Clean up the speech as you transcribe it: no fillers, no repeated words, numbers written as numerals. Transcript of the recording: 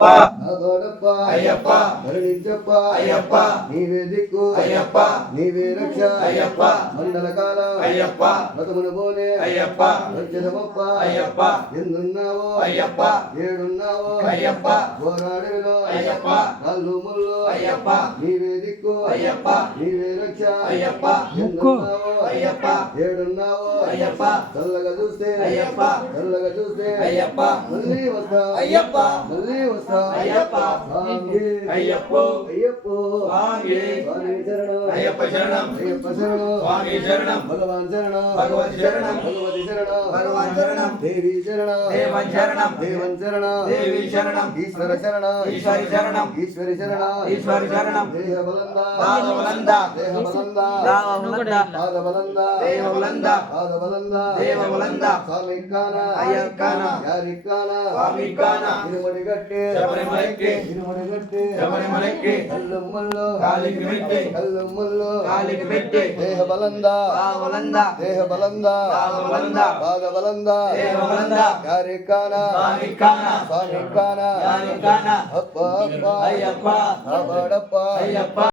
అదోడప్ప అయ్యప్ప కరుణించప్ప అయ్యప్ప నీవే దిక్కు అయ్యప్ప నీవే రక్ష అయ్యప్ప మండల కాల అయ్యప్ప మతమును పోనే అయ్యప్ప వచ్చదమప్ప అయ్యప్ప ఎందున్నావో అయ్యప్ప ఏడున్నావో అయ్యప్ప పోరాడులో అయ్యప్ప కళ్ళు ముళ్ళు అయ్యప్ప నీవే దిక్కు అయ్యప్ప నీవే రక్ష అయ్యప్ప ఎందున్నావో అయ్యప్ప ఏడున్నావో అయ్యప్ప చల్లగా చూస్తే అయ్యప్ప చల్లగా చూస్తే అయ్యప్ప మళ్ళీ వస్తా అయ్యప్ప మళ్ళీ వస్తా అయ్యప్ప స్వామి అయ్యప్ప అయ్యప్ప స్వామి స్వామి శరణం అయ్యప్ప శరణం అయ్యప్ప శరణం స్వామి శరణం భగవాన్ శరణం భగవతి శరణం భగవతి శరణం భగవాన్ శరణం దేవి శరణం దేవన్ శరణం దేవన్ శరణం దేవి శరణం ఈశ్వర శరణం ఈశ్వరి శరణం ఈశ్వరి శరణం ఈశ్వరి శరణం దేహ బలంద పాద బలంద దేహ బలంద దావ బలంద పాద బలంద దేవ బలంద పాద బలంద దేవ బలంద స్వామి కాన అయ్యక్కాన యారి కాన స్వామి కాన ఇరుమడి గట్టి శబరిమలైకి ఇరుమడి గట్టి శబరిమలైకి కళ్ళు ముళ్ళు కాలికి పెట్టి కళ్ళు ముళ్ళు కాలికి పెట్టి దేహ బలంద దావ బలంద దేహ బలంద దావ బలంద పాద బలంద దేవ బలంద యారి కాన స్వామి కాన స్వామి కాన యారి కాన అప్ప అప్ప అయ్యప్ప అబడప్ప అయ్యప్ప